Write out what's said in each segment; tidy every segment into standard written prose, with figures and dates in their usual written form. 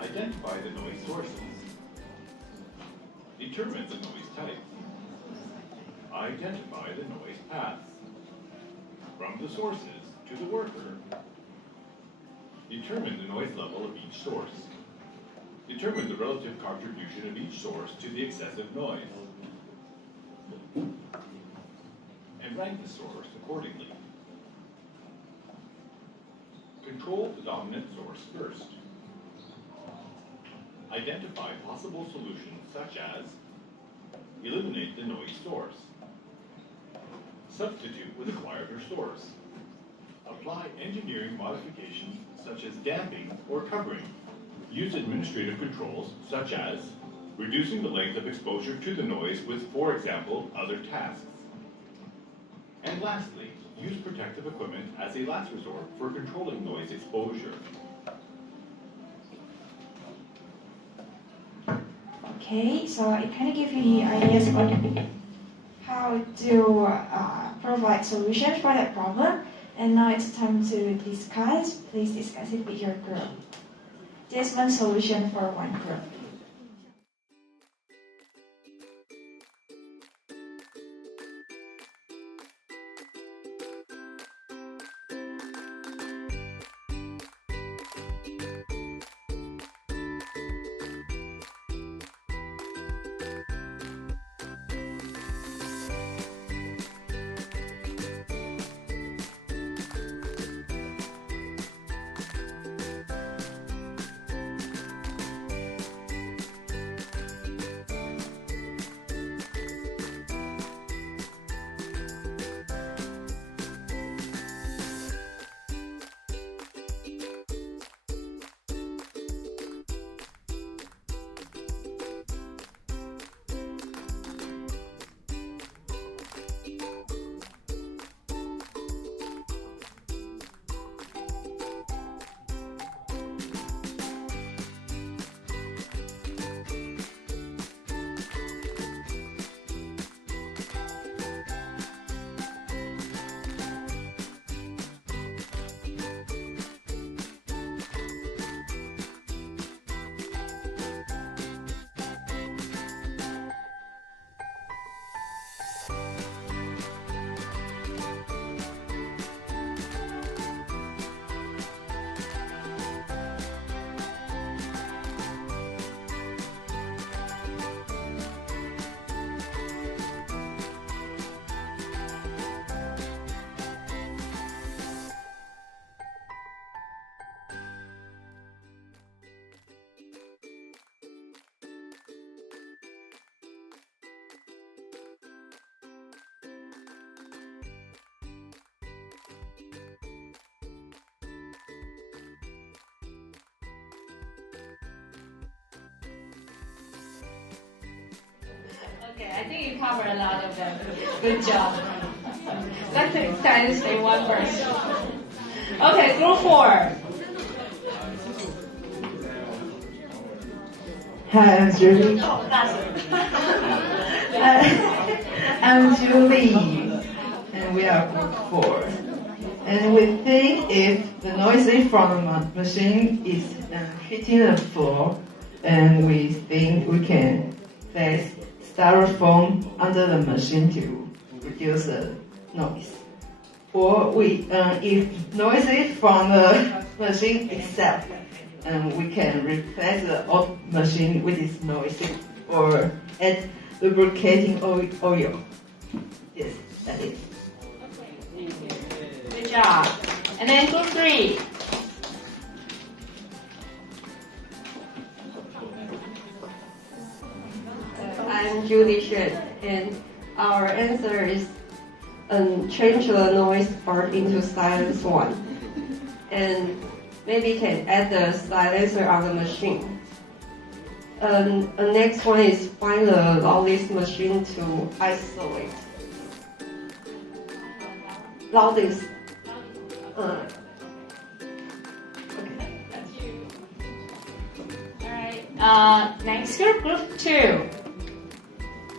Identify the noise sources. Determine the noise type. Identify the noise paths. From the sources to the worker. Determine the noise level of each source. Determine the relative contribution of each source to the excessive noise. And rank the source accordingly. Control the dominant source first. Identify possible solutions such as eliminate the noise source. Substitute with a quieter source. Apply engineering modifications such as damping or covering. Use administrative controls such as reducing the length of exposure to the noise with, for example, other tasks. And lastly, use protective equipment as a last resort for controlling noise exposure. Okay, so it kind of gives you the ideas about how to provide solutions for that problem. And now it's time to discuss. Please discuss it with your group. Just one solution for one group. Okay, I think you covered a lot of them. Good job. Let's try to say one first. Okay, group 4. Hi, I'm Julie. I'm Julie, and we are group 4. And we think if the noise from the machine is hitting the floor, and we think we can place styrofoam under the machine to reduce the noise. Or if noise is from the machine itself, we can replace the old machine with this noise or add lubricating oil. Yes, that is. Good job. And then group 3. I'm Judy Shen, and our answer is change the noise part into silence one, and maybe can add the silencer on the machine. The next one is find the loudest machine to isolate. Loudest. Alright, next group 2.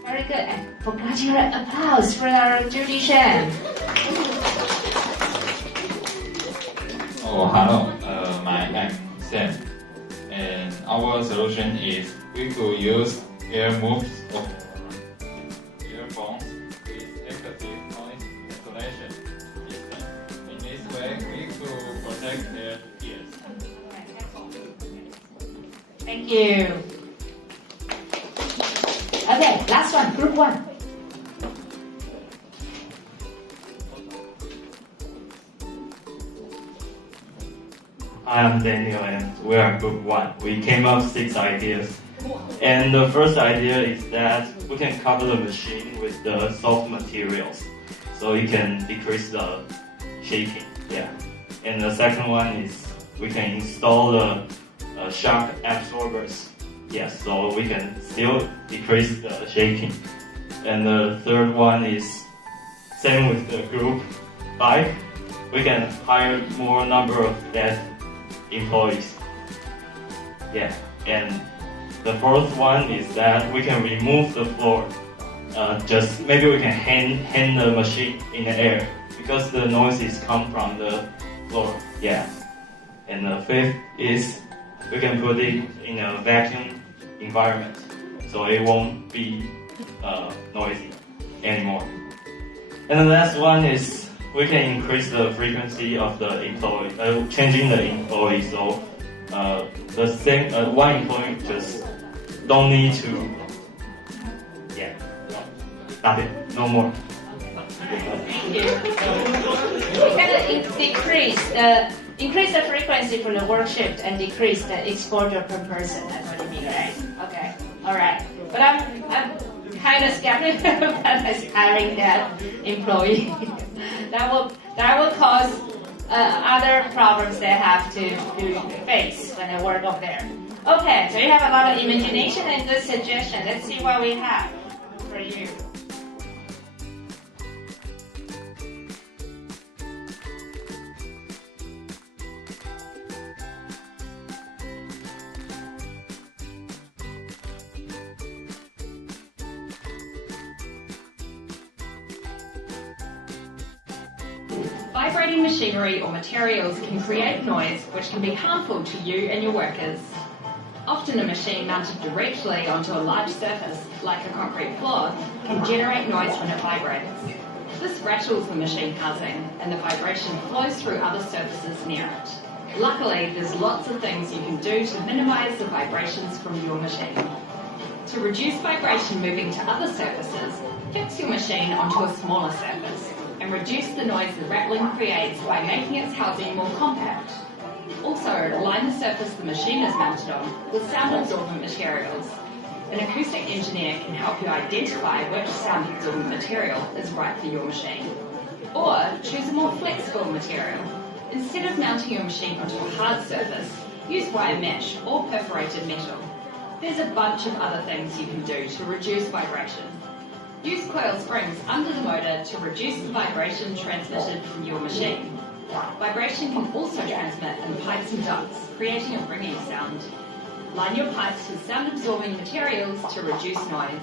Very good. And forgot your applause for our Judy Shen. Oh, hello. My name is Sam. And our solution is we could use air moves of earphones with effective noise cancellation system. In this way, we could protect their ears. Thank you. Okay, last one, group one. Hi, I'm Daniel and we are group one. We came up with 6 ideas. And the first idea is that we can cover the machine with the soft materials so it can decrease the shaking. Yeah. And the second one is we can install the shock absorbers. Yes, so we can still decrease the shaking. And the third one is same with the group 5. We can hire more number of deaf employees. Yeah, and the fourth one is that we can remove the floor. Just maybe we can hang the machine in the air because the noises come from the floor. Yeah. And the fifth is we can put it in a vacuum environment so it won't be noisy anymore. And the last one is we can increase the frequency of the employee, changing the employee. So the same one employee just don't need to. Yeah, stop it. No more. Thank you. We can increase the frequency for the work shift and decrease the exposure per person. That's what you mean, right? Okay. All right. But I'm kind of skeptical about us hiring that employee. that will cause other problems they have to face when they work up there. Okay, so you have a lot of imagination and good suggestion. Let's see what we have for you. Vibrating machinery or materials can create noise which can be harmful to you and your workers. Often a machine mounted directly onto a large surface, like a concrete floor, can generate noise when it vibrates. This rattles the machine housing and the vibration flows through other surfaces near it. Luckily, there's lots of things you can do to minimise the vibrations from your machine. To reduce vibration moving to other surfaces, fix your machine onto a smaller surface and reduce the noise the rattling creates by making its housing more compact. Also, line the surface the machine is mounted on with sound-absorbent materials. An acoustic engineer can help you identify which sound-absorbent material is right for your machine. Or choose a more flexible material. Instead of mounting your machine onto a hard surface, use wire mesh or perforated metal. There's a bunch of other things you can do to reduce vibration. Use coil springs under the motor to reduce the vibration transmitted from your machine. Vibration can also transmit in pipes and ducts, creating a ringing sound. Line your pipes with sound-absorbing materials to reduce noise.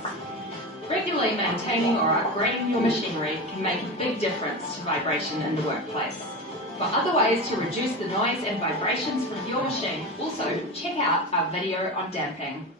Regularly maintaining or upgrading your machinery can make a big difference to vibration in the workplace. For other ways to reduce the noise and vibrations from your machine, also check out our video on damping.